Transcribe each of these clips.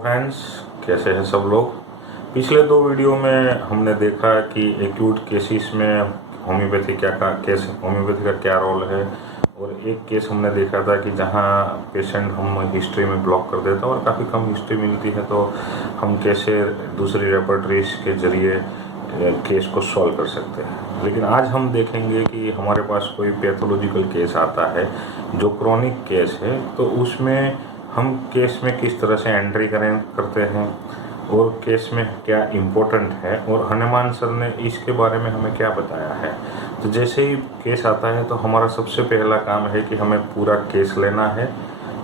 Friends, कैसे हैं सब लोग। पिछले दो वीडियो में हमने देखा कि एक्यूट केसेस में होम्योपैथी होम्योपैथी का क्या रोल है, और एक केस हमने देखा था कि जहां पेशेंट हम हिस्ट्री में ब्लॉक कर देता और काफ़ी कम हिस्ट्री मिलती है, तो हम कैसे दूसरी रेपर्टरीज के जरिए केस को सॉल्व कर सकते हैं। लेकिन आज हम देखेंगे कि हमारे पास कोई पैथोलॉजिकल केस आता है जो क्रॉनिक केस है, तो उसमें हम केस में किस तरह से एंट्री करते हैं और केस में क्या इम्पोर्टेंट है, और हनुमान सर ने इसके बारे में हमें क्या बताया है। तो जैसे ही केस आता है तो हमारा सबसे पहला काम है कि हमें पूरा केस लेना है।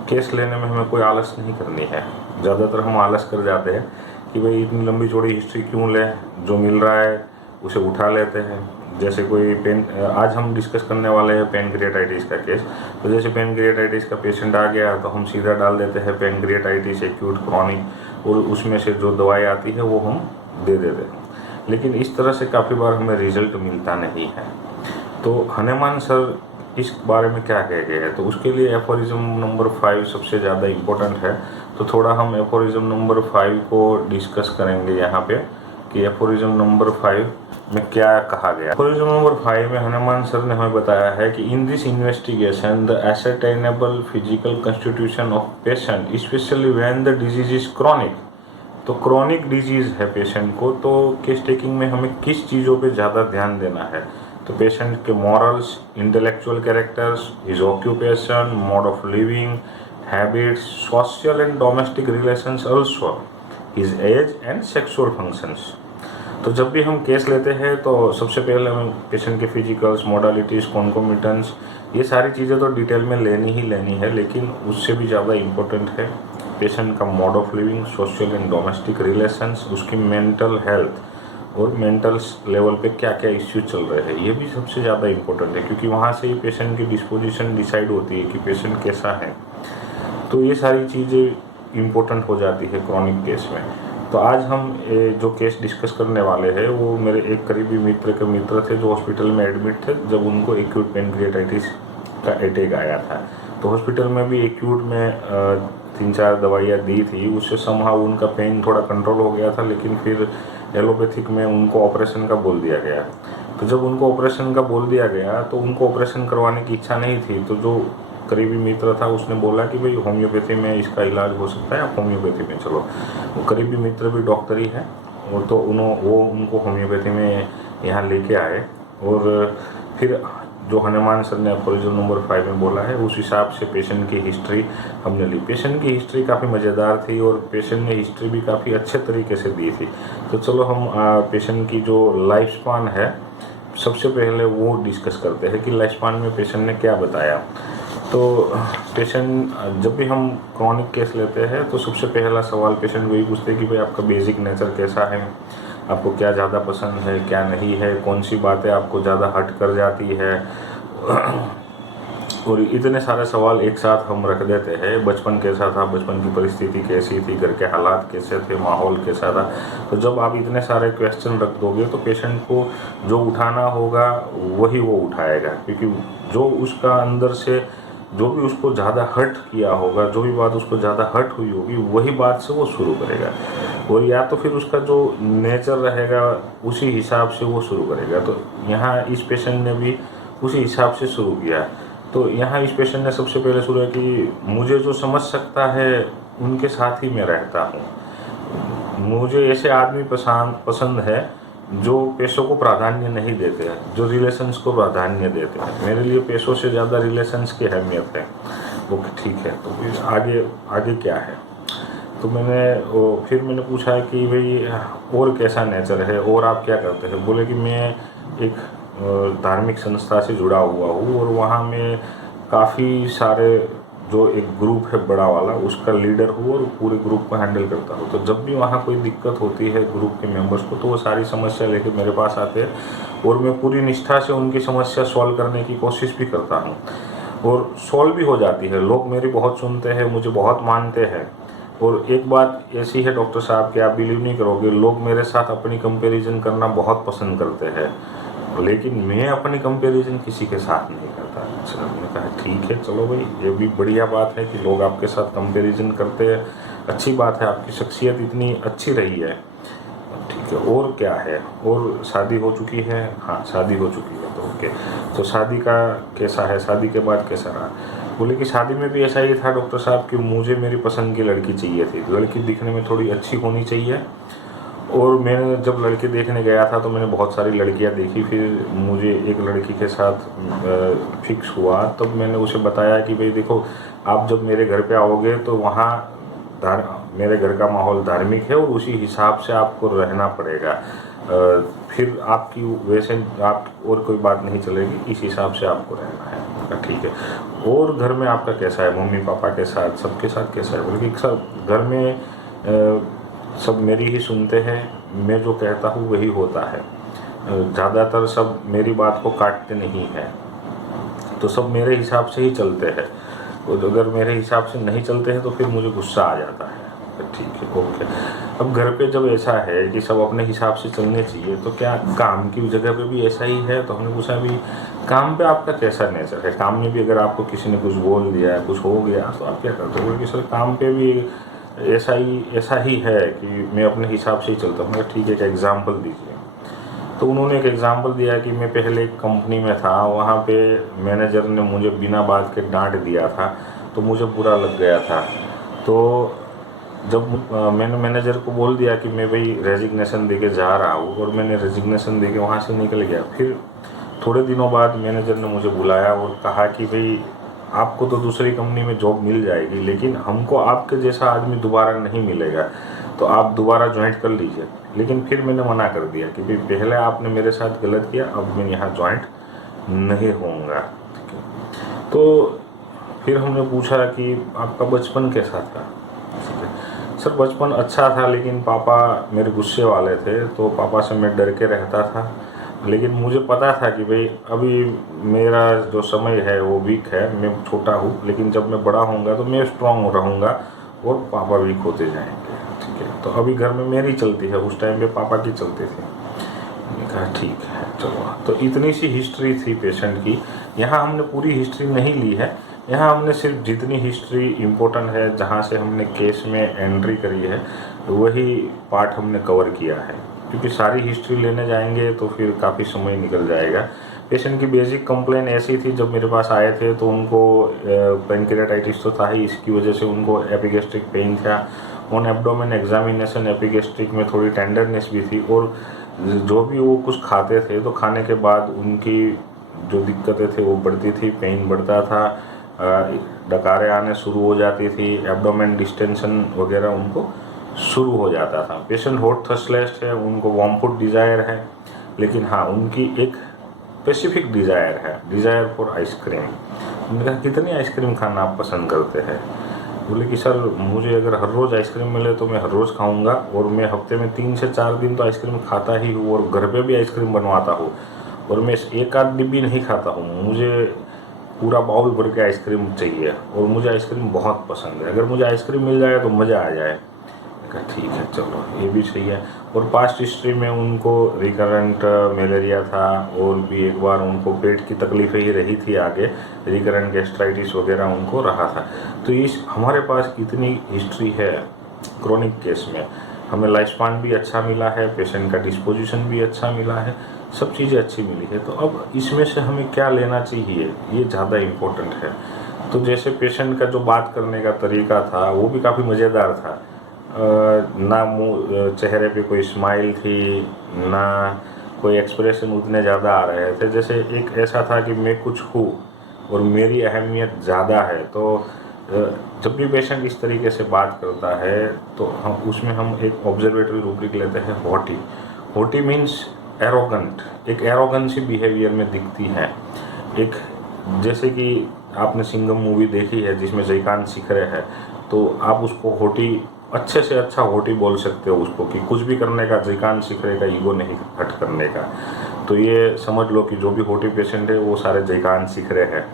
केस लेने में हमें कोई आलस नहीं करनी है। ज़्यादातर हम आलस कर जाते हैं कि भाई इतनी लंबी चौड़ी हिस्ट्री क्यों लें, जो मिल रहा है उसे उठा लेते हैं। जैसे कोई आज हम डिस्कस करने वाले हैं पैनक्रियाटाइटिस का केस। तो जैसे पैनक्रियाटाइटिस का पेशेंट आ गया तो हम सीधा डाल देते हैं पैनक्रियाटाइटिस एक्यूट क्रॉनिक, और उसमें से जो दवाई आती है वो हम दे देते हैं। लेकिन इस तरह से काफ़ी बार हमें रिजल्ट मिलता नहीं है। तो हनुमान सर इस बारे में क्या कह गए हैं, तो उसके लिए एफोरिज्म नंबर 5 सबसे ज़्यादा इम्पोर्टेंट है। तो थोड़ा हम एफोरिज्म नंबर 5 को डिस्कस करेंगे यहाँ पे कि एफोरिज्म नंबर 5 में क्या कहा गया। एफोरिज्म नंबर 5 में हनुमान सर ने हमें बताया है कि in this investigation the ascertainable physical constitution of patient specially when the disease is chronic. तो क्रॉनिक डिजीज है पेशेंट को, तो केस टेकिंग में हमें किस चीज़ों पे ज़्यादा ध्यान देना है। तो पेशेंट के morals, intellectual characters, his occupation, mode of living, habits, social and domestic relations, also his age and sexual functions. तो जब भी हम केस लेते हैं तो सबसे पहले हम पेशेंट के फिजिकल्स, मोडालिटीज़, कॉन्कोमिटेंस, ये सारी चीज़ें तो डिटेल में लेनी ही लेनी है, लेकिन उससे भी ज़्यादा इम्पोर्टेंट है पेशेंट का mode of living, social and domestic relations, उसकी मेंटल हेल्थ और मेंटल लेवल पे क्या क्या इश्यू चल रहे हैं, ये भी सबसे ज़्यादा इम्पोर्टेंट है, क्योंकि वहाँ से ही पेशेंट की डिस्पोजिशन डिसाइड होती है कि पेशेंट कैसा है। तो ये सारी चीज़ें इम्पोर्टेंट हो जाती है क्रॉनिक केस में। तो आज हम जो केस डिस्कस करने वाले हैं वो मेरे एक करीबी मित्र के मित्र थे जो हॉस्पिटल में एडमिट थे जब उनको एक्यूट पैनक्रियाटाइटिस का अटैक आया था। तो हॉस्पिटल में भी एक्यूट में 3-4 दवाइयाँ दी थी, उससे समहाउ उनका पेन थोड़ा कंट्रोल हो गया था, लेकिन फिर एलोपैथिक में उनको ऑपरेशन का बोल दिया गया। तो जब उनको ऑपरेशन का बोल दिया गया तो उनको ऑपरेशन करवाने की इच्छा नहीं थी। तो जो करीबी मित्र था उसने बोला कि भाई होम्योपैथी में इसका इलाज हो सकता है, आप होम्योपैथी में चलो। वो करीबी मित्र भी डॉक्टर ही है, और तो वो उनको होम्योपैथी में यहाँ लेके आए, और फिर जो हनुमान सर ने एफोरिज्म नंबर 5 में बोला है उस हिसाब से पेशेंट की हिस्ट्री हमने ली। पेशेंट की हिस्ट्री काफ़ी मज़ेदार थी और पेशेंट ने हिस्ट्री भी काफ़ी अच्छे तरीके से दी थी। तो चलो हम पेशेंट की जो लाइफ स्पान है सबसे पहले वो डिस्कस करते हैं कि लाइफ स्पान में पेशेंट ने क्या बताया। तो पेशेंट जब भी हम क्रॉनिक केस लेते हैं तो सबसे पहला सवाल पेशेंट वही पूछते हैं कि भाई आपका बेसिक नेचर कैसा है, आपको क्या ज़्यादा पसंद है, क्या नहीं है, कौन सी बातें आपको ज़्यादा हर्ट कर जाती है। और इतने सारे सवाल एक साथ हम रख देते हैं। बचपन कैसा था, बचपन की परिस्थिति कैसी थी, घर के हालात कैसे थे, माहौल कैसा था। तो जब आप इतने सारे क्वेश्चन रख दोगे तो पेशेंट को जो उठाना होगा वही वो उठाएगा, क्योंकि जो उसका अंदर से जो भी उसको ज़्यादा हर्ट किया होगा, जो भी बात उसको ज़्यादा हर्ट हुई होगी वही बात से वो शुरू करेगा, और या तो फिर उसका जो नेचर रहेगा उसी हिसाब से वो शुरू करेगा। तो यहाँ इस पेशेंट ने भी उसी हिसाब से शुरू किया। तो यहाँ इस पेशेंट ने सबसे पहले शुरू किया कि मुझे जो समझ सकता है उनके साथ ही मैं रहता हूँ। मुझे ऐसे आदमी पसंद है जो पैसों को प्राधान्य नहीं देते हैं, जो रिलेशंस को प्राधान्य देते हैं। मेरे लिए पैसों से ज़्यादा रिलेशंस की अहमियत है। ओके, ठीक है, तो फिर आगे क्या है। तो फिर मैंने पूछा कि भाई और कैसा नेचर है और आप क्या करते हैं। बोले कि मैं एक धार्मिक संस्था से जुड़ा हुआ हूँ और वहाँ मैं काफ़ी सारे जो एक ग्रुप है बड़ा वाला उसका लीडर हूँ और पूरे ग्रुप को हैंडल करता हूँ। तो जब भी वहाँ कोई दिक्कत होती है ग्रुप के मेंबर्स को तो वो सारी समस्या लेके मेरे पास आते हैं और मैं पूरी निष्ठा से उनकी समस्या सॉल्व करने की कोशिश भी करता हूँ और सॉल्व भी हो जाती है। लोग मेरी बहुत सुनते हैं, मुझे बहुत मानते हैं। और एक बात ऐसी है डॉक्टर साहब कि आप बिलीव नहीं करोगे, लोग मेरे साथ अपनी कंपैरिजन करना बहुत पसंद करते हैं, लेकिन मैं अपनी कंपैरिजन किसी के साथ नहीं करता। अच्छा, हमने कहा ठीक है, चलो भाई ये भी बढ़िया बात है कि लोग आपके साथ कंपैरिजन करते हैं, अच्छी बात है, आपकी शख्सियत इतनी अच्छी रही है, ठीक है। और क्या है, और शादी हो चुकी है? हाँ, शादी हो चुकी है, तो ओके। तो शादी का कैसा है, शादी के बाद कैसा रहा? बोले कि शादी में भी ऐसा ही था डॉक्टर साहब कि मुझे मेरी पसंद की लड़की चाहिए थी, लड़की दिखने में थोड़ी अच्छी होनी चाहिए। और मैंने जब लड़के देखने गया था तो मैंने बहुत सारी लड़कियां देखी, फिर मुझे एक लड़की के साथ फिक्स हुआ। तब मैंने उसे बताया कि भाई देखो, आप जब मेरे घर पे आओगे तो वहाँ मेरे घर का माहौल धार्मिक है और उसी हिसाब से आपको रहना पड़ेगा। फिर आपकी वैसे आप और कोई बात नहीं चलेगी, इस हिसाब से आपको रहना है। कहा ठीक है। और घर में आपका कैसा है, मम्मी पापा के साथ, सबके साथ कैसा है? बोले कि सर घर में सब मेरी ही सुनते हैं, मैं जो कहता हूँ वही होता है। ज़्यादातर सब मेरी बात को काटते नहीं हैं, तो सब मेरे हिसाब से ही चलते हैं। और अगर मेरे हिसाब से नहीं चलते हैं तो फिर मुझे गुस्सा आ जाता है। ठीक है, ओके। अब घर पे जब ऐसा है कि सब अपने हिसाब से चलने चाहिए, तो क्या काम की जगह पे भी ऐसा ही है? तो हमने पूछा भी काम पे आपका कैसा नेचर है, काम में भी अगर आपको किसी ने कुछ बोल दिया, कुछ हो गया, तो आप क्या करते हो? बोले कि सर काम पे भी ऐसा ही है कि मैं अपने हिसाब से ही चलता हूँ। ठीक है, एक एग्ज़ाम्पल दीजिए। तो उन्होंने एक एग्ज़ाम्पल दिया कि मैं पहले एक कंपनी में था, वहाँ पे मैनेजर ने मुझे बिना बात के डांट दिया था, तो मुझे बुरा लग गया था। तो जब मैंने मैनेजर को बोल दिया कि मैं भाई रेजिग्नेशन दे के जा रहा हूँ, और मैंने रेजिग्नेशन दे के वहाँ से निकल गया। फिर थोड़े दिनों बाद मैनेजर ने मुझे बुलाया और कहा कि भाई आपको तो दूसरी कंपनी में जॉब मिल जाएगी, लेकिन हमको आपके जैसा आदमी दोबारा नहीं मिलेगा, तो आप दोबारा ज्वाइंट कर लीजिए। लेकिन फिर मैंने मना कर दिया कि भाई पहले आपने मेरे साथ गलत किया, अब मैं यहाँ ज्वाइंट नहीं होऊंगा। तो फिर हमने पूछा कि आपका बचपन कैसा था? सर बचपन अच्छा था, लेकिन पापा मेरे गुस्से वाले थे, तो पापा से मैं डर के रहता था। लेकिन मुझे पता था कि भाई अभी मेरा जो समय है वो वीक है, मैं छोटा हूँ, लेकिन जब मैं बड़ा होऊंगा तो मैं स्ट्रांग रहूँगा और पापा वीक होते जाएंगे। ठीक है, तो अभी घर में मेरी चलती है, उस टाइम पे पापा की चलती थी। मैंने कहा ठीक है चलो। तो इतनी सी हिस्ट्री थी पेशेंट की। यहाँ हमने पूरी हिस्ट्री नहीं ली है, यहाँ हमने सिर्फ जितनी हिस्ट्री इम्पोर्टेंट है, जहाँ से हमने केस में एंट्री करी है, वही पार्ट हमने कवर किया है। क्योंकि सारी हिस्ट्री लेने जाएंगे तो फिर काफ़ी समय निकल जाएगा। पेशेंट की बेसिक कंप्लेन ऐसी थी, जब मेरे पास आए थे तो उनको पेनक्रियाटाइटिस तो था ही, इसकी वजह से उनको एपिगेस्ट्रिक पेन था। ऑन एब्डोमेन एग्जामिनेशन एपिगेस्ट्रिक में थोड़ी टेंडरनेस भी थी, और जो भी वो कुछ खाते थे तो खाने के बाद उनकी जो दिक्कतें थे वो बढ़ती थी, पेन बढ़ता था, डकारें आने शुरू हो जाती थी, एब्डोमेन डिस्टेंशन वगैरह उनको शुरू हो जाता था। पेशेंट हॉट थर्स्टलेस्ट है, उनको वार्म फूड डिज़ायर है, लेकिन हाँ उनकी एक स्पेसिफिक डिज़ायर है, डिज़ायर फॉर आइसक्रीम। उन्होंने कहा कितनी आइसक्रीम खाना आप पसंद करते हैं? बोले कि सर मुझे अगर हर रोज़ आइसक्रीम मिले तो मैं हर रोज़ खाऊंगा, और मैं हफ्ते में 3 से 4 दिन तो आइसक्रीम खाता ही हूँ, और घर पे भी आइसक्रीम बनवाता हूँ, और मैं एक आध डिब्बी नहीं खाता हूँ, मुझे पूरा बाउल भर के आइसक्रीम चाहिए, और मुझे आइसक्रीम बहुत पसंद है, अगर मुझे आइसक्रीम मिल जाए तो मज़ा आ जाए। ठीक है चलो, ये भी सही है। और पास्ट हिस्ट्री में उनको रिकरेंट मलेरिया था, और भी एक बार उनको पेट की तकलीफ़ें ही रही थी, आगे रिकरेंट गैस्ट्राइटिस वगैरह उनको रहा था। तो इस हमारे पास इतनी हिस्ट्री है क्रोनिक केस में, हमें लाइफ स्पान भी अच्छा मिला है, पेशेंट का डिस्पोजिशन भी अच्छा मिला है, सब चीज़ें अच्छी मिली है। तो अब इसमें से हमें क्या लेना चाहिए, ये ज़्यादा इम्पोर्टेंट है। तो जैसे पेशेंट का जो बात करने का तरीका था वो भी काफ़ी मज़ेदार था। ना मुँह चेहरे पे कोई स्माइल थी, ना कोई एक्सप्रेशन उतने ज़्यादा आ रहे थे। जैसे एक ऐसा था कि मैं कुछ हूँ और मेरी अहमियत ज़्यादा है। तो जब भी पेशेंट इस तरीके से बात करता है तो हम उसमें हम एक ऑब्जर्वेटरी रूब्रिक लेते हैं, हॉटी। हॉटी मीन्स एरोगेंट, एक एरोगेंसी बिहेवियर में दिखती है। एक जैसे कि आपने सिंघम मूवी देखी है जिसमें जयकांत सिखरे है, तो आप उसको हॉटी, अच्छे से अच्छा हॉटी बोल सकते हो उसको, कि कुछ भी करने का जयकांत सिखरे का ईगो नहीं हट करने का। तो ये समझ लो कि जो भी हॉटी पेशेंट है वो सारे जयकांत सिखरे हैं।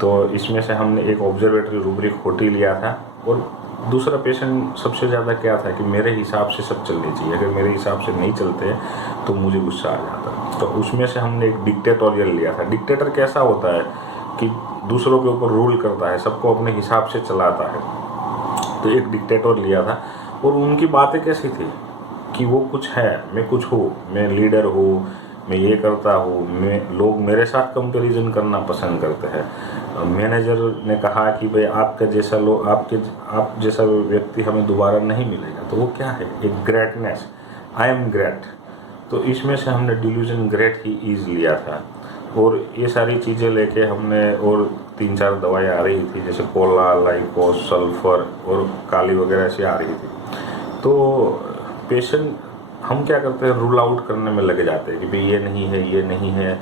तो इसमें से हमने एक ऑब्जर्वेटरी रूब्रिक हॉटी लिया था। और दूसरा पेशेंट सबसे ज़्यादा क्या था कि मेरे हिसाब से सब चलनी चाहिए, अगर मेरे हिसाब से नहीं चलते तो मुझे गुस्सा आ जाता। तो उसमें से हमने एक डिक्टेटोरियल लिया था। डिक्टेटर कैसा होता है कि दूसरों के ऊपर रूल करता है, सबको अपने हिसाब से चलाता है। तो एक डिक्टेटर लिया था और उनकी बातें कैसी थी कि वो कुछ है, मैं कुछ हूँ, मैं लीडर हूँ, मैं ये करता हूँ, मैं लोग मेरे साथ कंपैरिजन करना पसंद करते हैं। मैनेजर ने कहा कि भाई आपका जैसा लोग आप जैसा व्यक्ति हमें दोबारा नहीं मिलेगा। तो वो क्या है, एक ग्रेटनेस, आई एम ग्रेट। तो इसमें से हमने डिल्यूजन ग्रेट ही ईज लिया था और ये सारी चीज़ें लेके हमने, और 3-4 दवाएं आ रही थी जैसे कोला, लाइकोस, सल्फर और काली वगैरह ऐसी आ रही थी। तो पेशेंट हम क्या करते हैं, रूल आउट करने में लगे जाते हैं कि भाई ये नहीं है, ये नहीं है,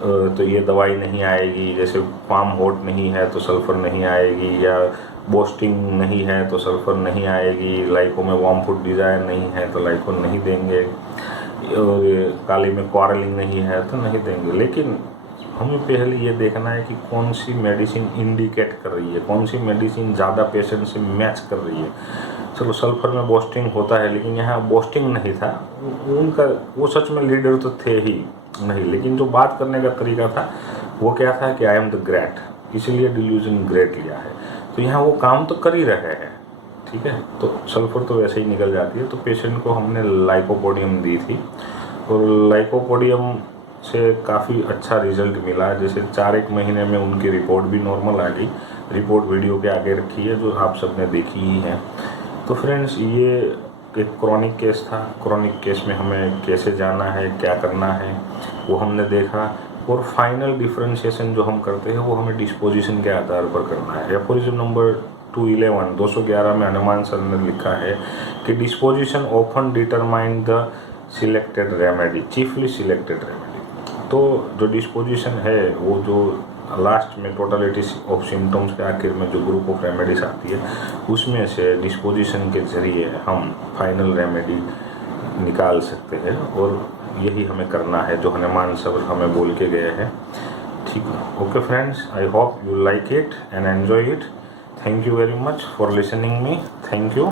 तो ये दवाई नहीं आएगी। जैसे पाम हॉट नहीं है तो सल्फ़र नहीं आएगी, या बोस्टिंग नहीं है तो सल्फ़र नहीं आएगी, लाइको में वार्म फूड डिज़ायर नहीं है तो लाइको नहीं देंगे, और काली में क्वारलिंग नहीं है तो नहीं देंगे। लेकिन हमें पहले ये देखना है कि कौन सी मेडिसिन इंडिकेट कर रही है, कौन सी मेडिसिन ज़्यादा पेशेंट से मैच कर रही है। चलो सल्फर में बोस्टिंग होता है, लेकिन यहाँ बोस्टिंग नहीं था, उनका वो सच में लीडर तो थे ही नहीं, लेकिन जो बात करने का तरीका था वो क्या था कि आई एम द ग्रेट, इसलिए डिल्यूजन ग्रेट लिया है। तो यहाँ वो काम तो कर ही रहे हैं, ठीक है। तो सल्फर तो वैसे ही निकल जाती है। तो पेशेंट को हमने लाइकोपोडियम दी थी और लाइकोपोडियम से काफ़ी अच्छा रिजल्ट मिला। जैसे 4-1 महीने में उनकी रिपोर्ट भी नॉर्मल आ गई। रिपोर्ट वीडियो के आगे रखी है, जो आप सबने देखी ही है। तो फ्रेंड्स, ये एक क्रॉनिक केस था। क्रॉनिक केस में हमें कैसे जाना है, क्या करना है, वो हमने देखा। और फाइनल डिफरेंशिएशन जो हम करते हैं वो हमें डिस्पोजिशन के आधार पर करना है। एफोरिज्म नंबर 211 में हनुमान सर ने लिखा है कि disposition often determine the selected remedy, chiefly selected remedy. तो जो डिस्पोजिशन है वो जो लास्ट में टोटलिटी ऑफ सिम्टम्स के आखिर में जो ग्रुप ऑफ रेमेडीज आती है, उसमें से डिस्पोजिशन के ज़रिए हम फाइनल रेमेडी निकाल सकते हैं। और यही हमें करना है जो हनुमान सर हमें बोल के गए हैं, ठीक है। Okay friends, I hope you like it and enjoy it. Thank you very much for listening me. Thank you.